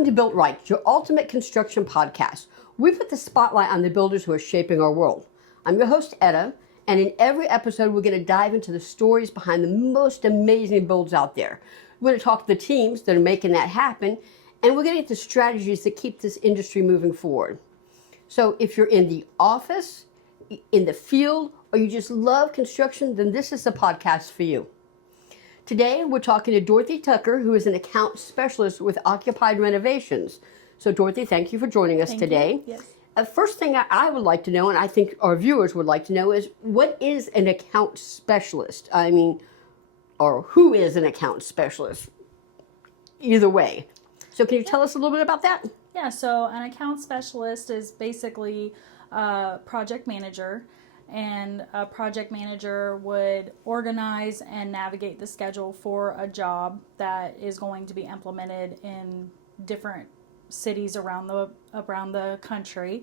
Welcome to Built Right, your ultimate construction podcast. We put the spotlight on the builders who are shaping our world. I'm your host, Etta, and in every episode, we're going to dive into the stories behind the most amazing builds out there. We're going to talk to the teams that are making that happen, and we're going to get the strategies that keep this industry moving forward. So if you're in the office, in the field, or you just love construction, then this is the podcast for you. Today, we're talking to Dorothy Tucker, who is an account specialist with Occupied Renovations. So, Dorothy, thank you for joining us today. Yes. First thing I would like to know, and I think our viewers would like to know, is what is an account specialist? I mean, or who is an account specialist? Either way. So, can you tell us a little bit about that? Yeah, so an account specialist is basically a project manager. And a project manager would organize and navigate the schedule for a job that is going to be implemented in different cities around the country.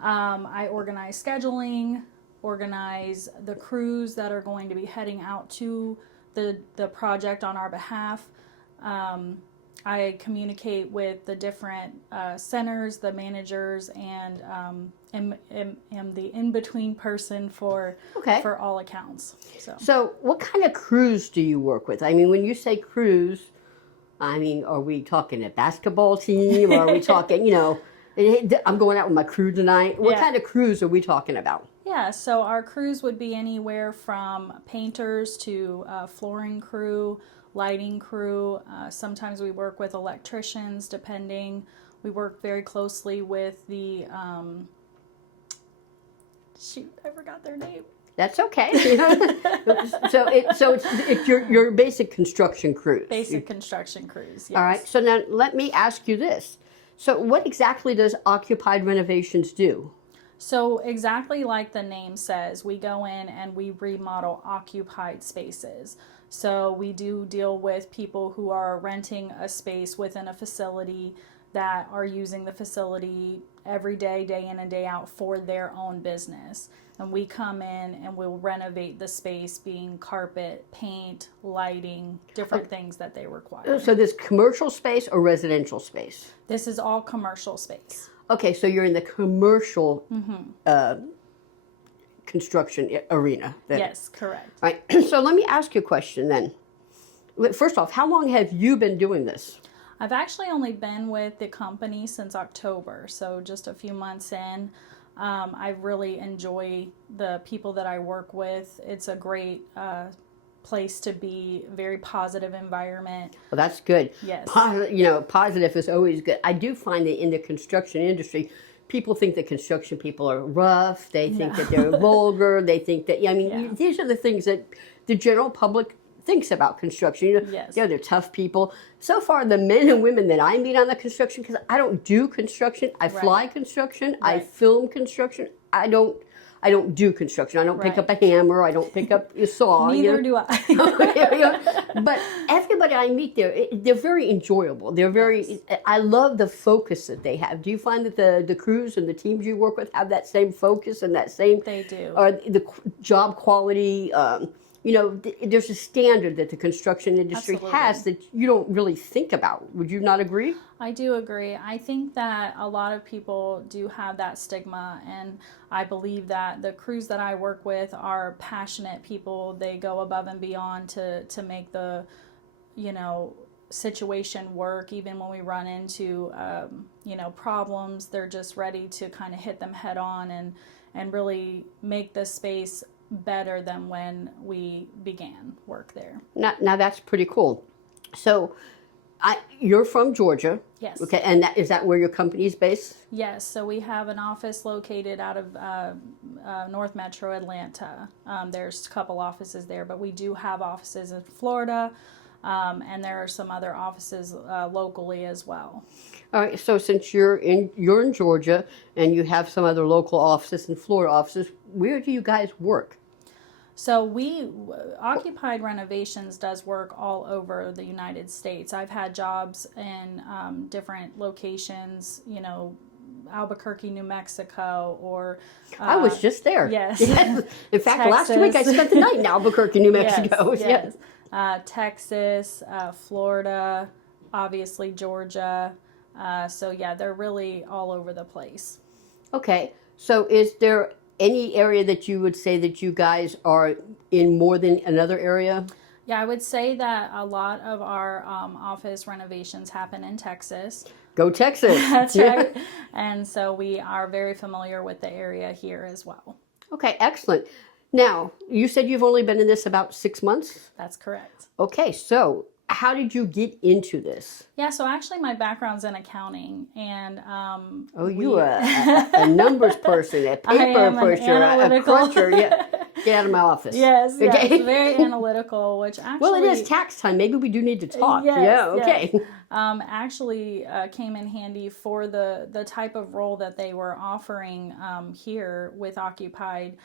I organize scheduling, organize the crews that are going to be heading out to the project on our behalf. I communicate with the different centers, the managers, and am the in-between person for all accounts. So what kind of crews do you work with? I mean, when you say crews, I mean, are we talking a basketball team? Or are we talking, I'm going out with my crew tonight. What kind of crews are we talking about? Yeah, so our crews would be anywhere from painters to flooring crew, lighting crew. Sometimes we work with electricians, depending. We work very closely with the, I forgot their name. That's okay. So it's your basic construction crews. Basic construction crews, yes. All right, so now let me ask you this. So what exactly does Occupied Renovations do? So exactly like the name says, we go in and we remodel occupied spaces. So we do deal with people who are renting a space within a facility that are using the facility every day, day in and day out for their own business. And we come in and we'll renovate the space, being carpet, paint, lighting, different things that they require. So this commercial space or residential space? This is all commercial space. Okay, so you're in the commercial construction arena. Then. Yes, correct. All right, so let me ask you a question then. First off, how long have you been doing this? I've actually only been with the company since October, so just a few months in. I really enjoy the people that I work with. It's a great place to be, very positive environment. Well, that's good. Yes. Positive is always good. I do find that in the construction industry, people think that construction people are rough. They think that they're vulgar. They think that, these are the things that the general public thinks about construction. Yes. They're tough people. So far, the men and women that I meet on the construction, because I don't do construction, I fly construction, I film construction. I don't do construction. I don't pick up a hammer. I don't pick up a saw. Neither do I. But everybody I meet there, they're very enjoyable. They're very. I love the focus that they have. Do you find that the crews and the teams you work with have that same focus and that same? They do. Or the job quality. There's a standard that the construction industry has that you don't really think about. Would you not agree? I do agree. I think that a lot of people do have that stigma, and I believe that the crews that I work with are passionate people. They go above and beyond to make the, situation work. Even when we run into, problems, they're just ready to kind of hit them head on and really make the space better than when we began work there. Now that's pretty cool. So you're from Georgia. Yes. Okay, and is that where your company is based? Yes, so we have an office located out of North Metro Atlanta. There's a couple offices there, but we do have offices in Florida, and there are some other offices locally as well. All right, so since you're in Georgia and you have some other local offices and Florida offices, where do you guys work? So Occupied Renovations does work all over the United States. I've had jobs in different locations, Albuquerque, New Mexico, or... I was just there. Yes. In fact, last week I spent the night in Albuquerque, New Mexico. Yes. Texas, Florida, obviously Georgia, So yeah, they're really all over the place. Okay. So is there any area that you would say that you guys are in more than another area? Yeah, I would say that a lot of our office renovations happen in Texas. Go Texas. That's right. And so we are very familiar with the area here as well. Okay, excellent. Now, you said you've only been in this about 6 months? That's correct. Okay, so how did you get into this? Yeah, so actually my background's in accounting, and You a numbers person, a paper pusher, a cruncher. Yeah. Get out of my office. Yes, yes, Okay. very analytical, which actually... Well, it is tax time. Maybe we do need to talk. Yes, Yeah, okay. yes. Actually came in handy for the type of role that they were offering here with Occupied.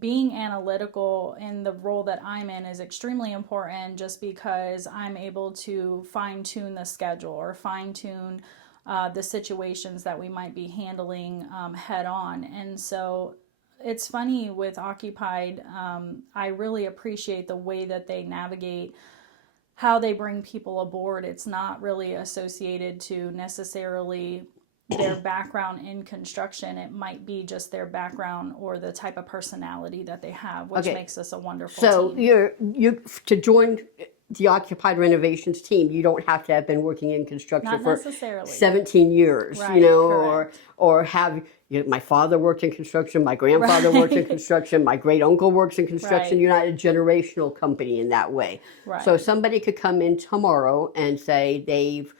Being analytical in the role that I'm in is extremely important, just because I'm able to fine-tune the schedule or fine-tune the situations that we might be handling head on. And so it's funny with Occupied, I really appreciate the way that they navigate how they bring people aboard. It's not really associated to necessarily their background in construction. It might be just their background or the type of personality that they have, which makes us a wonderful team. So you to join the Occupied Renovations team, you don't have to have been working in construction Not for necessarily. 17 years, Right, correct. or have my father worked in construction, my grandfather worked in construction, my great uncle works in construction. Right. You're not a generational company in that way. Right. So somebody could come in tomorrow and say they've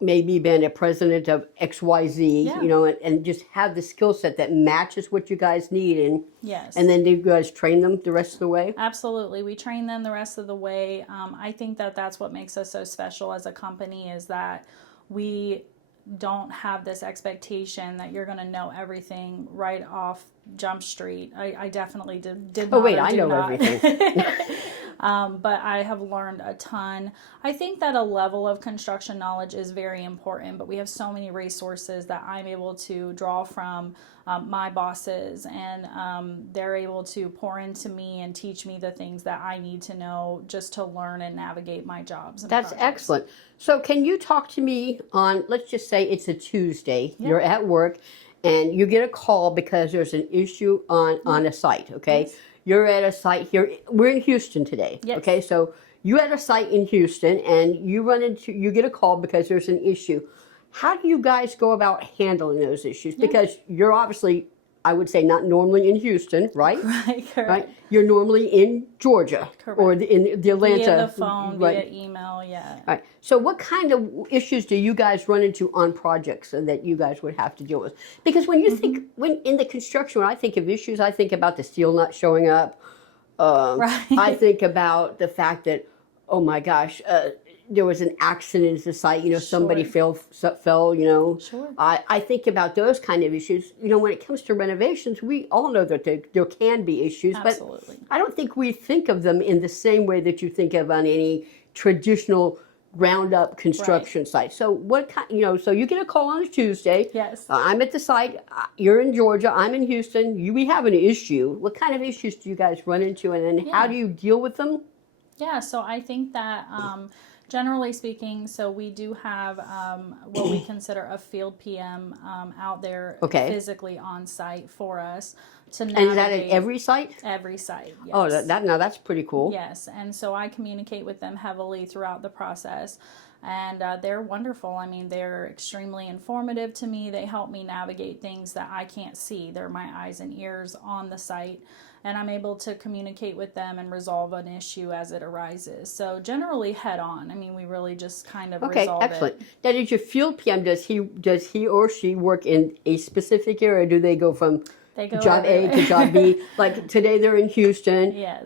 maybe been a president of XYZ, Yeah. and just have the skill set that matches what you guys need. Yes. And then do you guys train them the rest of the way? Absolutely. We train them the rest of the way. I think that that's what makes us so special as a company, is that we don't have this expectation that you're going to know everything right off Jump Street. I definitely did not. Oh, wait, or I do know not. everything. But I have learned a ton. I think that a level of construction knowledge is very important, but we have so many resources that I'm able to draw from my bosses, and they're able to pour into me and teach me the things that I need to know just to learn and navigate my jobs. And That's projects. excellent. So can you talk to me on, let's just say it's a Tuesday, you're at work, and you get a call because there's an issue on a site, okay? Yes. You're at a site here, we're in Houston today, Yes. okay? So you at a site in Houston, and you get a call because there's an issue. How do you guys go about handling those issues? Because you're obviously, I would say, not normally in Houston, right? Right, correct. Right? You're normally in Georgia, Correct. or in the Atlanta. Via the phone, right? via email, yeah. All right. So what kind of issues do you guys run into on projects that you guys would have to deal with? Because when you think, when in the construction, when I think of issues, I think about the steel not showing up. Right. I think about the fact that, oh my gosh, there was an accident at the site, somebody fell, Sure. I think about those kind of issues. When it comes to renovations, we all know that there can be issues, Absolutely. but I don't think we think of them in the same way that you think of on any traditional ground up construction site. So what kind, so you get a call on a Tuesday. Yes. I'm at the site. You're in Georgia. I'm in Houston. We have an issue. What kind of issues do you guys run into, and then how do you deal with them? Yeah, so I think that generally speaking, so we do have what we consider a field PM out there physically on site for us to navigate. And is that at every site? Every site, yes. Oh, now that's pretty cool. Yes, and so I communicate with them heavily throughout the process. And they're wonderful. I mean, they're extremely informative to me. They help me navigate things that I can't see. They're my eyes and ears on the site. And I'm able to communicate with them and resolve an issue as it arises. So generally head on. I mean, we really just kind of resolve excellent. it. Now, is your field PM, does he or she work in a specific area, or do they go from job A to job B? Like today they're in Houston. Yes.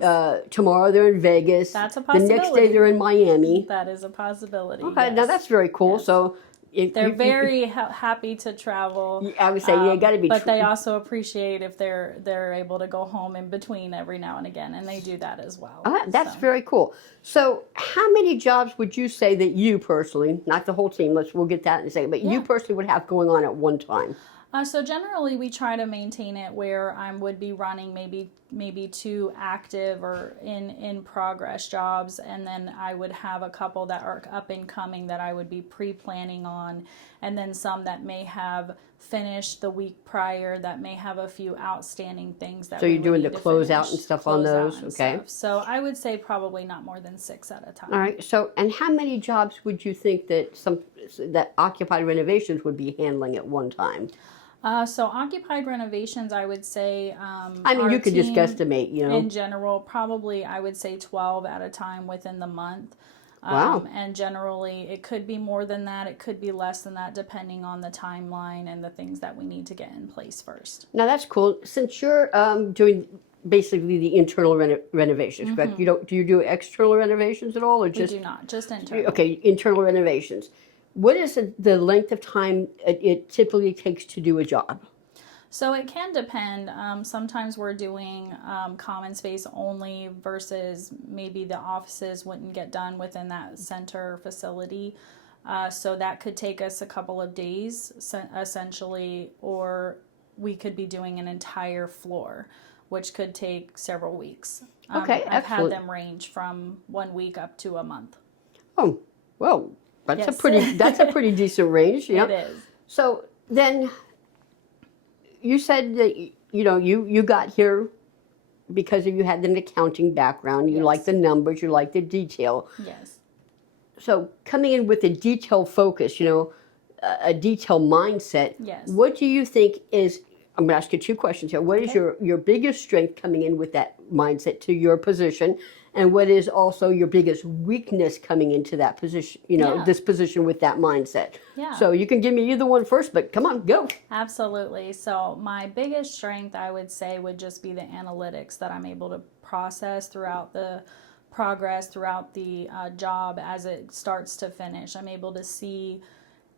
Tomorrow they're in Vegas. That's a possibility. The next day they're in Miami. That is a possibility. Okay, yes. Now that's very cool. Yes. So they're very happy to travel. I would say you got to be. But they also appreciate if they're able to go home in between every now and again, and they do that as well. That's very cool. So, how many jobs would you say that you personally, not the whole team, we'll get that in a second, but you personally would have going on at one time? So generally, we try to maintain it where I would be running maybe 2 active or in progress jobs, and then I would have a couple that are up and coming that I would be pre-planning on, and then some that may have finished the week prior that may have a few outstanding things that. So we you're would doing need the to closeout finish, and stuff on those, and okay? stuff. So I would say probably not more than 6 at a time. All right. So, and how many jobs would you think that Occupied Renovations would be handling at one time? So Occupied Renovations, I would say. I mean, our you could just team, guesstimate, you know. In general, probably I would say 12 at a time within the month. Wow. And generally, it could be more than that. It could be less than that, depending on the timeline and the things that we need to get in place first. Now that's cool. Since you're doing basically the internal renovations, correct? Do you do external renovations at all, or just? We do not, just internal. Okay, internal renovations. What is the length of time it typically takes to do a job? So it can depend. Sometimes we're doing common space only versus maybe the offices wouldn't get done within that center facility. So that could take us a couple of days essentially, or we could be doing an entire floor, which could take several weeks. Okay, I've had excellent. them range from 1 week up to a month. Oh, well, that's Yes. a pretty decent range, you know? It is. So then you said that you got here because you had an accounting background. You Yes. like the numbers, you like the detail. Yes. So coming in with a detail focus, a detail mindset. Yes. What do you think is? I'm going to ask you 2 questions here. What is your biggest strength coming in with that mindset to your position? And what is also your biggest weakness coming into that position, this position with that mindset? Yeah. So you can give me either one first, but come on, go. Absolutely. So my biggest strength, I would say, would just be the analytics that I'm able to process throughout the progress, throughout the job as it starts to finish. I'm able to see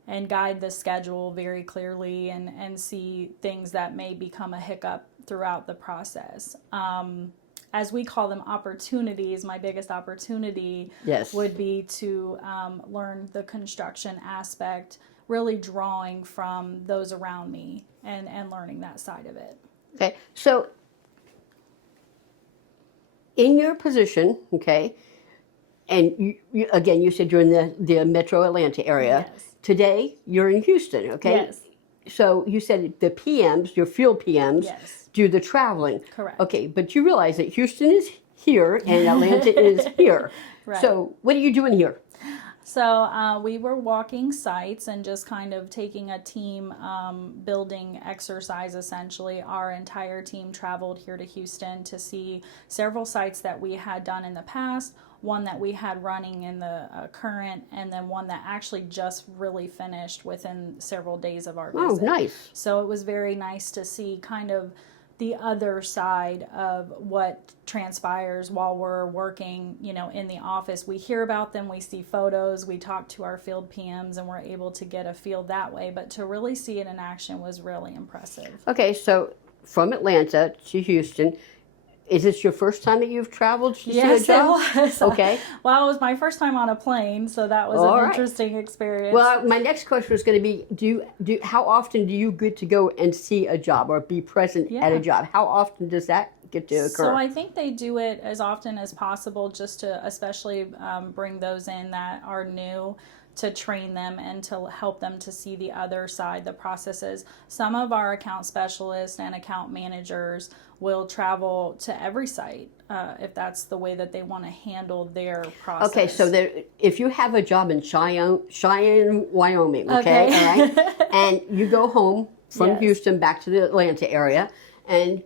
and guide the schedule very clearly and see things that may become a hiccup throughout the process. As we call them opportunities, my biggest opportunity would be to learn the construction aspect, really drawing from those around me and learning that side of it. Okay, so in your position, okay, and you again, you said you're in the Metro Atlanta area. Yes. Today, you're in Houston, okay? Yes. So you said the PMs, your field PMs, Yes. do the traveling. Correct. Okay, but you realize that Houston is here and Atlanta is here. Right. So what are you doing here? So we were walking sites and just kind of taking a team building exercise, essentially. Our entire team traveled here to Houston to see several sites that we had done in the past, one that we had running in the current, and then one that actually just really finished within several days of our visit. Oh, nice. So it was very nice to see kind of the other side of what transpires while we're working, in the office. We hear about them, we see photos, we talk to our field PMs, and we're able to get a feel that way. But to really see it in action was really impressive. Okay, so from Atlanta to Houston, is this your first time that you've traveled to see a job? Yes, it was. Okay. Well, it was my first time on a plane, so that was All an right. interesting experience. Well, my next question was going to be, how often do you get to go and see a job or be present at a job? How often does that get to occur? So I think they do it as often as possible, just to especially bring those in that are new, to train them and to help them to see the other side, the processes. Some of our account specialists and account managers will travel to every site if that's the way that they want to handle their process. Okay, so if you have a job in Cheyenne, Wyoming, okay. All right, and you go home from Houston back to the Atlanta area, and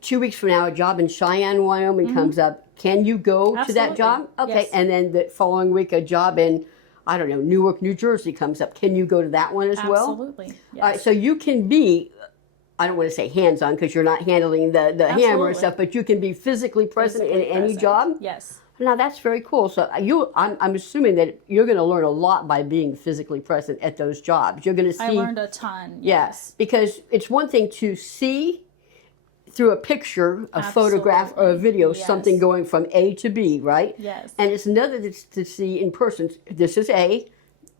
2 weeks from now a job in Cheyenne, Wyoming comes up, can you go to that job? Okay, yes. And then the following week a job in, I don't know, Newark, New Jersey comes up. Can you go to that one as well? Absolutely. Yes. All right, so you can be, I don't want to say hands-on because you're not handling the hammer and stuff, but you can be physically present in any job? Yes. Now that's very cool. So I'm assuming that you're going to learn a lot by being physically present at those jobs. You're going to see. I learned a ton. Yes, because it's one thing to see through a picture, a photograph, or a video, something going from A to B, right? Yes. And it's another to see in person. This is A,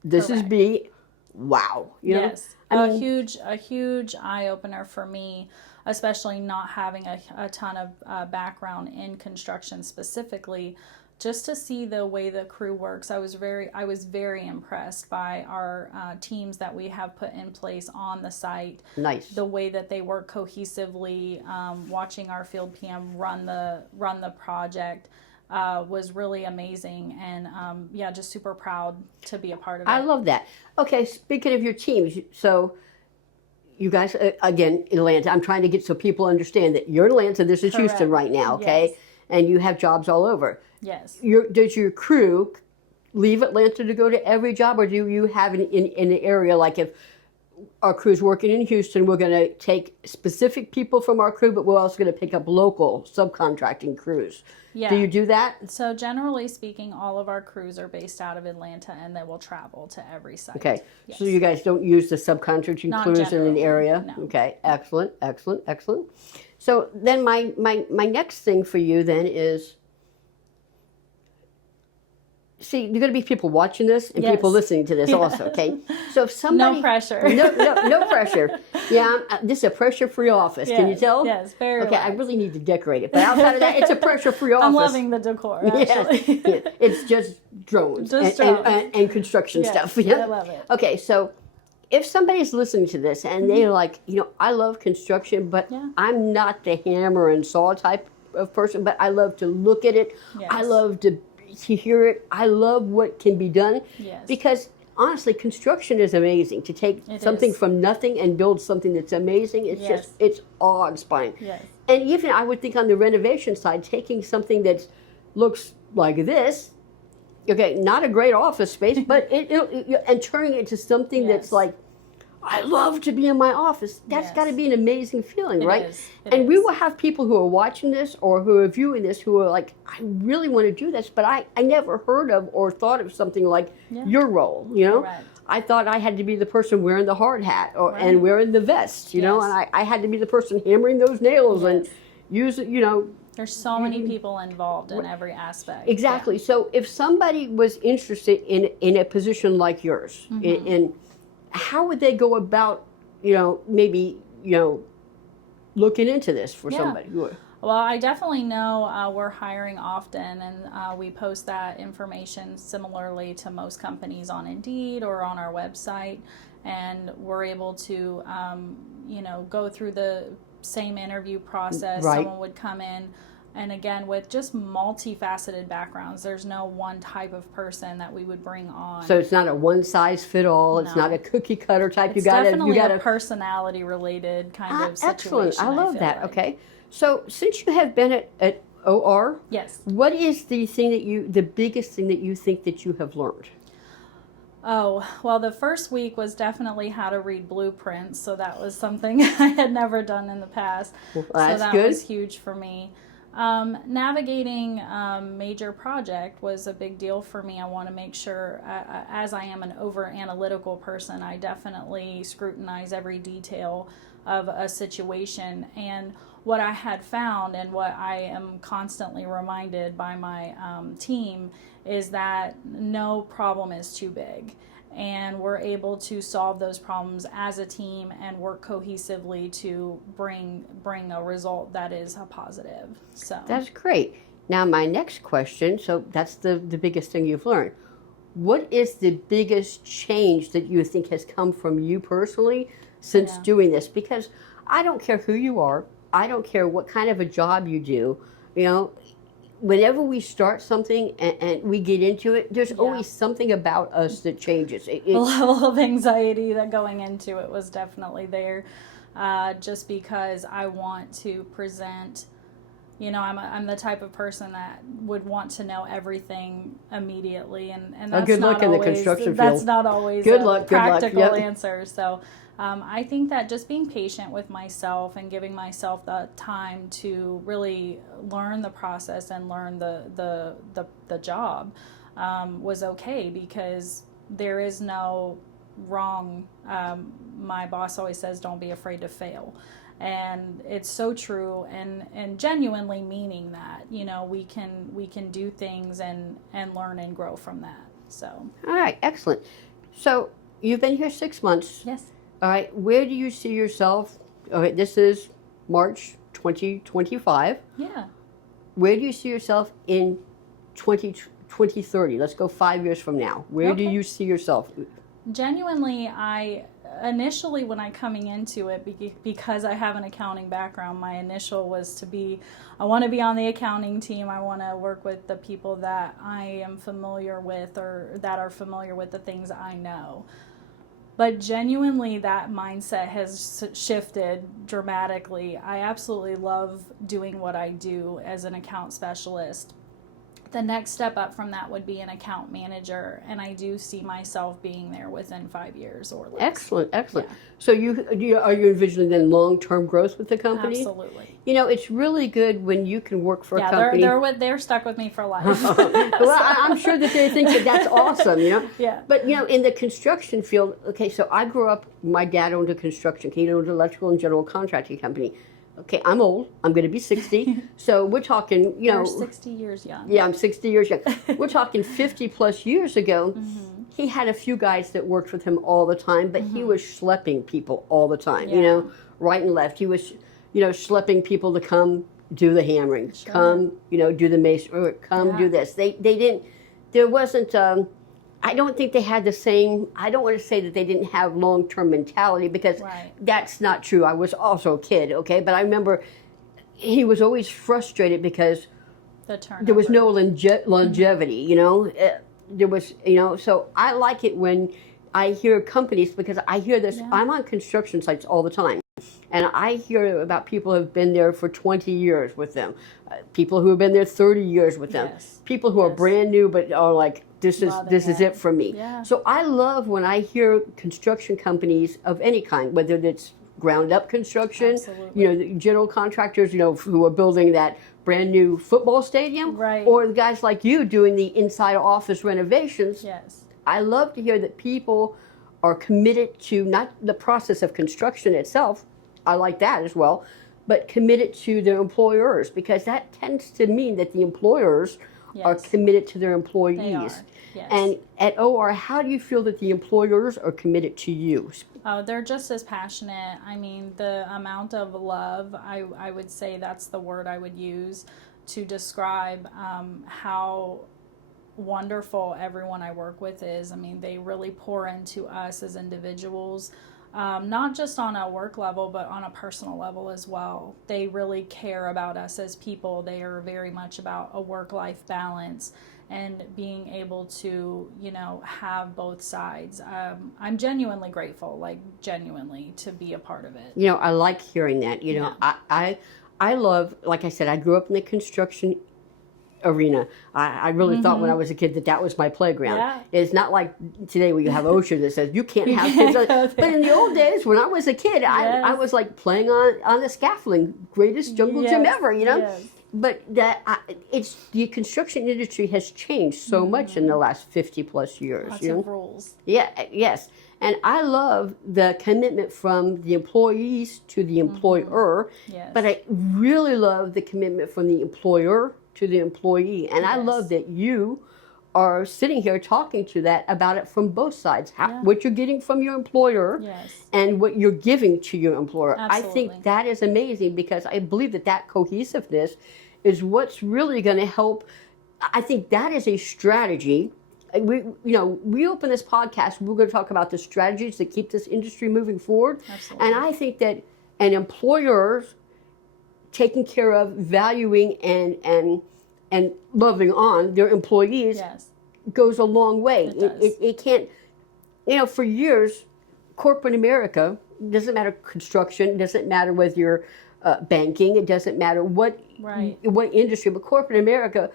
this is B, wow. You know? Yes, a huge eye opener for me, especially not having a ton of background in construction specifically. Just to see the way the crew works, I was very impressed by our teams that we have put in place on the site. Nice. The way that they work cohesively, watching our field PM run the project was really amazing, and yeah, just super proud to be a part of it. I love that. Okay, speaking of your teams, so you guys, again, in Atlanta, I'm trying to get so people understand that you're in Atlanta, this is Correct. Houston right now, okay? Yes. And you have jobs all over. Yes. Does your crew leave Atlanta to go to every job, or do you have in an area, like if our crew's working in Houston, we're going to take specific people from our crew, but we're also going to pick up local subcontracting crews. Yeah. Do you do that? So generally speaking, all of our crews are based out of Atlanta, and they will travel to every site. Okay. Yes. So you guys don't use the subcontracting Not crews in an generally, area? no. Okay. Excellent. So then my next thing for you then is, see, you're going to be people watching this and Yes. people listening to this also, okay? So if somebody... No pressure. No pressure. Yeah, this is a pressure-free office. Yes, Can you tell? yes, very Okay, I relaxed. really need to decorate it. But outside of that, it's a pressure-free office. I'm loving the decor, actually. Yes. It's just drones, Just and, drones. and construction Yes, stuff. I love it. Okay, so if somebody's listening to this and they're like, I love construction, but Yeah. I'm not the hammer and saw type of person, but I love to look at it. Yes. I love to hear it. I love what can be done. Yes. Because honestly, construction is amazing. To take It something is. from nothing and build something that's amazing, it's Yes. it's awe-inspiring. Yes. And even I would think on the renovation side, taking something that looks like this, okay, not a great office space, but and turning it into something Yes. that's like, I love to be in my office. That's Yes. got to be an amazing feeling, It right? is. It And we is. will have people who are watching this or who are viewing this who are like, I really want to do this, but I never heard of or thought of something like Yeah. your role, Correct. I thought I had to be the person wearing the hard hat Right. and wearing the vest, Yes. and I had to be the person hammering those nails and Yes. use it, There's so many people involved in every aspect. Exactly. So if somebody was interested in a position like yours, Mm-hmm. in how would they go about, maybe, looking into this for Yeah. somebody? Well, I definitely know we're hiring often, and we post that information similarly to most companies on Indeed or on our website, and we're able to, go through the same interview process. Right. Someone would come in, and again, with just multifaceted backgrounds. There's no one type of person that we would bring on. So it's not a one size fit all. It's No. not a cookie cutter type. It's you got definitely to a personality related kind of situation. Excellent. I love feel that. like. Okay. So since you have been at OR, Yes. what is the biggest thing that you think that you have learned? Oh, well, the first week was definitely how to read blueprints. So that was something I had never done in the past. Well, so that's that good. was huge for me. Navigating major project was a big deal for me. I want to make sure, as I am an over analytical person, I definitely scrutinize every detail of a situation. And what I had found, and what I am constantly reminded by my team, is that no problem is too big, and we're able to solve those problems as a team and work cohesively to bring a result that is a positive. So That's great. Now my next question, so that's the biggest thing you've learned. What is the biggest change that you think has come from you personally since doing this? Because I don't care who you are. I don't care what kind of a job you do. Whenever we start something and we get into it, there's always something about us that changes. the level of anxiety that going into it was definitely there, just because I want to present. I'm the type of person that would want to know everything immediately, and that's good not luck in the always, construction That's field. not always Good a luck, practical yep. answer. So I think that just being patient with myself and giving myself the time to really learn the process and learn the job was okay, because there is no wrong. My boss always says, don't be afraid to fail. And it's so true, and genuinely meaning that, we can do things and learn and grow from that. So All right, excellent. So you've been here 6 months. Yes. All right. Where do you see yourself? All right. This is March 2025. Yeah. Where do you see yourself in 2030? Let's go 5 years from now. Where do Okay. you see yourself? Genuinely, initially when I coming into it, because I have an accounting background, my initial was I want to be on the accounting team. I want to work with the people that I am familiar with or that are familiar with the things I know. But genuinely, that mindset has shifted dramatically. I absolutely love doing what I do as an account specialist. The next step up from that would be an account manager, and I do see myself being there within 5 years or less. Excellent, excellent. Yeah. So are you envisioning then long-term growth with the company? Absolutely. You know, it's really good when you can work for a Yeah, company. they're stuck with me for life. Well, I'm sure that they think that that's awesome, you know. Yeah. But you know, in the construction field, okay, so I grew up. My dad owned a construction. He owned an electrical and general contracting company. Okay, I'm old. I'm going to be 60. So we're talking, you know. You're 60 years young. Yeah, I'm 60 years young. We're talking 50 plus years ago. Mm-hmm. He had a few guys that worked with him all the time, but he was schlepping people all the time, you Yeah. know, right and left. He was, you know, schlepping people to come do the hammering, Sure. come, you know, do the masonry, come do this. They didn't, there wasn't, I don't think they had the same, I don't want to say that they didn't have long-term mentality because Right. that's not true. I was also a kid, okay? But I remember he was always frustrated because The turnover. there was no longevity, you know? There was, you know, so I like it when I hear companies, because I hear this, Yeah. I'm on construction sites all the time. And I hear about people who have been there for 20 years with them, people who have been there 30 years with them, Yes. people who are Yes. brand new but are like, this Loving is it. it for me. Yeah. So I love when I hear construction companies of any kind, whether it's ground up construction, Absolutely. you know, the general contractors, you know, who are building that brand new football stadium, Right. or the guys like you doing the inside office renovations. Yes. I love to hear that people are committed to not the process of construction itself. I like that as well, but committed to their employers, because that tends to mean that the employers are Yes. committed to their employees. They are. Yes. And at OR, how do you feel that the employers are committed to you? Oh, they're just as passionate. I mean, the amount of love, I would say that's the word I would use to describe how wonderful everyone I work with is. I mean, they really pour into us as individuals, not just on a work level, but on a personal level as well. They really care about us as people. They are very much about a work-life balance and being able to, you know, have both sides. I'm genuinely grateful, like genuinely, to be a part of it. You know, I like hearing that. You know, I love, like I said, I grew up in the construction arena. I really thought when I was a kid that was my playground. Yeah. It's not like today where you have OSHA that says you can't have can't kids. go But in the old days, when I was a kid, I Yes. was like playing on the scaffolding, greatest jungle gym Yes, ever, you know? yes. But it's the construction industry has changed so much in the last 50 plus years. Lots you know? of rules. Yeah, yes. And I love the commitment from the employees to the employer, Yes. but I really love the commitment from the employer to the employee. And I Yes. love that you are sitting here talking to that about it from both sides. Yeah. What you're getting from your employer Yes. and what you're giving to your employer. I Absolutely. think that is amazing, because I believe that cohesiveness is what's really going to help. I think that is a strategy. We open this podcast, we're going to talk about the strategies that keep this industry moving forward. Absolutely. And I think that an employer's taking care of, valuing, and loving on their employees Yes. goes a long way. It does. It can't, you know, for years, corporate America, doesn't matter construction, it doesn't matter whether you're banking, it doesn't matter what Right. what industry, but corporate America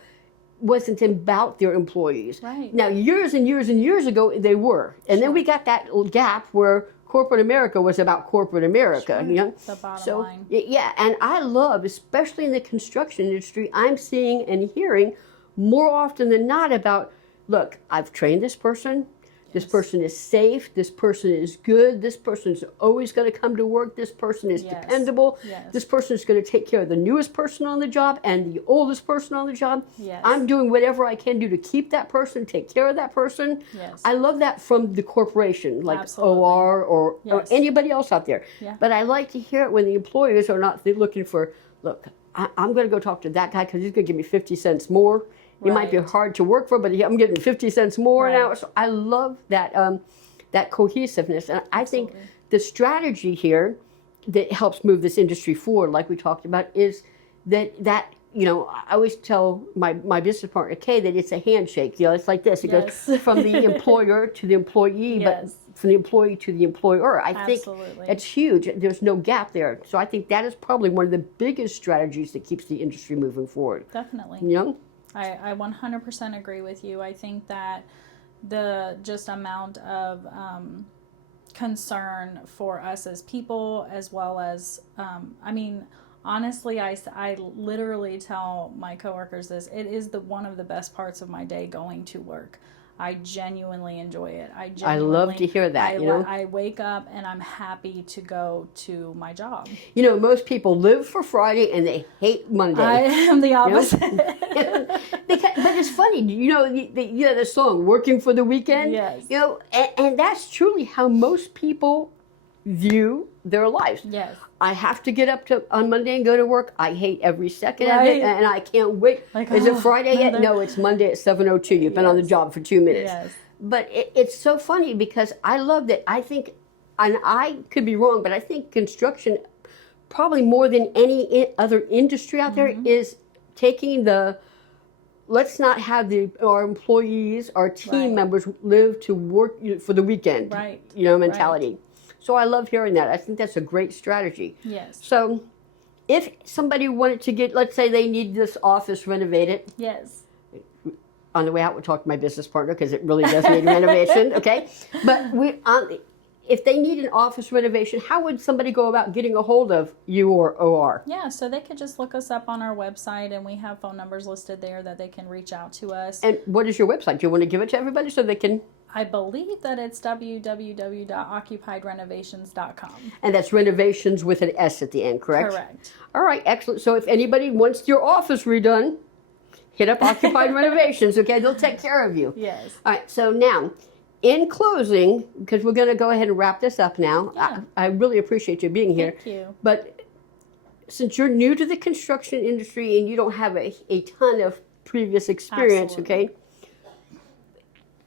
wasn't about their employees. Right. Now, years and years and years ago, they were. And then we got that gap where corporate America was about corporate America, Sure. you know? The bottom So, line. yeah, and I love, especially in the construction industry, I'm seeing and hearing more often than not about, look, I've trained this person, This person is safe. This person is good. This person is always going to come to work. This person is dependable. This person is going to take care of the newest person on the job and the oldest person on the job. I'm doing whatever I can do to keep that person, take care of that person. I love that from the corporation, like OR or anybody else out there. But I like to hear it when the employers are not looking for, look, I'm going to go talk to that guy because he's going to give me 50 cents more. He might be hard to work for, but I'm getting 50 cents more an hour. So I love that that cohesiveness. And I think the strategy here that helps move this industry forward, like we talked about, is that you know, I always tell my business partner, Kay, that it's a handshake. You know, it's like this. It goes from the employer to the employee, but from the employee to the employer. I think it's huge. There's no gap there. So I think that is probably one of the biggest strategies that keeps the industry moving forward. Definitely. You know? I 100% agree with you. I think that the just amount of concern for us as people, as well as, I mean, honestly, I literally tell my coworkers this. It is one of the best parts of my day going to work. I genuinely enjoy it. I love to hear that. You know, I wake up and I'm happy to go to my job. You know, most people live for Friday and they hate Monday. I am the opposite. You know? But it's funny, you know, the song "Working for the Weekend." Yes. You know, and that's truly how most people view their lives. Yes. I have to get up on Monday and go to work. I hate every second of it, and I can't wait. Like, is it Friday yet? No, it's Monday at 7:02. You've been on the job for 2 minutes. But it's so funny because I love that. I think, and I could be wrong, but I think construction, probably more than any other industry out there, is taking let's not have our employees, our team members live to work for the weekend, you know, mentality. So I love hearing that. I think that's a great strategy. Yes. So if somebody wanted to get, let's say they need this office renovated. Yes. On the way out, we'll talk to my business partner because it really does need renovation, okay? But if they need an office renovation, how would somebody go about getting a hold of you or OR? Yeah, so they could just look us up on our website, and we have phone numbers listed there that they can reach out to us. And what is your website? Do you want to give it to everybody so they can... I believe that it's www.occupiedrenovations.com. And that's renovations with an S at the end, correct? Correct. All right, excellent. So if anybody wants your office redone, hit up Occupied Renovations, okay? They'll take care of you. Yes. All right, so now, in closing, because we're going to go ahead and wrap this up now, I really appreciate you being here. Thank you. But since you're new to the construction industry and you don't have a ton of previous experience, okay?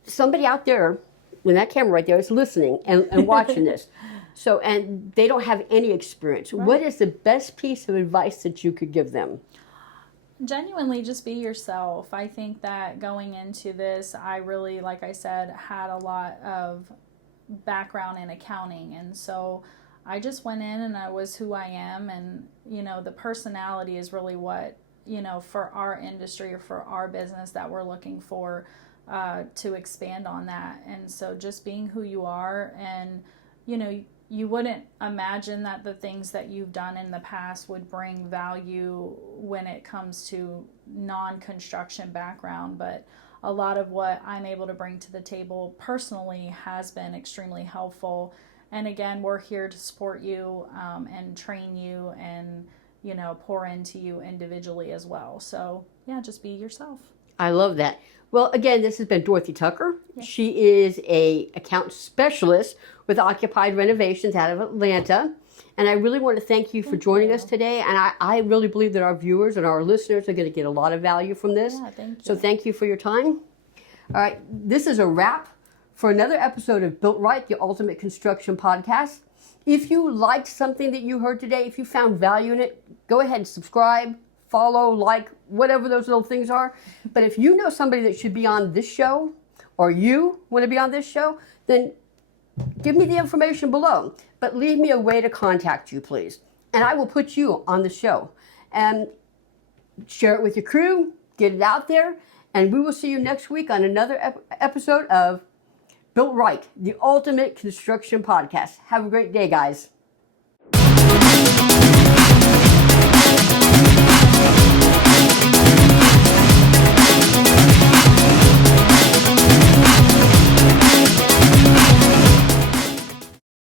Somebody out there, when that camera right there is listening and watching this, so, and they don't have any experience, what is the best piece of advice that you could give them? Genuinely, just be yourself. I think that going into this, I really, like I said, had a lot of background in accounting, and so I just went in and I was who I am, and you know, the personality is really what, you know, for our industry or for our business that we're looking for to expand on that. And so just being who you are, and you know, you wouldn't imagine that the things that you've done in the past would bring value when it comes to non-construction background, but a lot of what I'm able to bring to the table personally has been extremely helpful. And again, we're here to support you and train you and, you know, pour into you individually as well. So yeah, just be yourself. I love that. Well, again, this has been Dorothy Tucker. Yes. She is a account specialist with Occupied Renovations out of Atlanta. And I really want to thank you for joining us today. And I really believe that our viewers and our listeners are going to get a lot of value from this. Yeah, thank you. So thank you for your time. All right, this is a wrap for another episode of Built Right, the Ultimate Construction Podcast. If you liked something that you heard today, if you found value in it, go ahead and subscribe, follow, like, whatever those little things are. But if you know somebody that should be on this show, or you want to be on this show, then give me the information below. But leave me a way to contact you, please. And I will put you on the show. And share it with your crew, get it out there, and we will see you next week on another episode of Built Right, the Ultimate Construction Podcast. Have a great day, guys.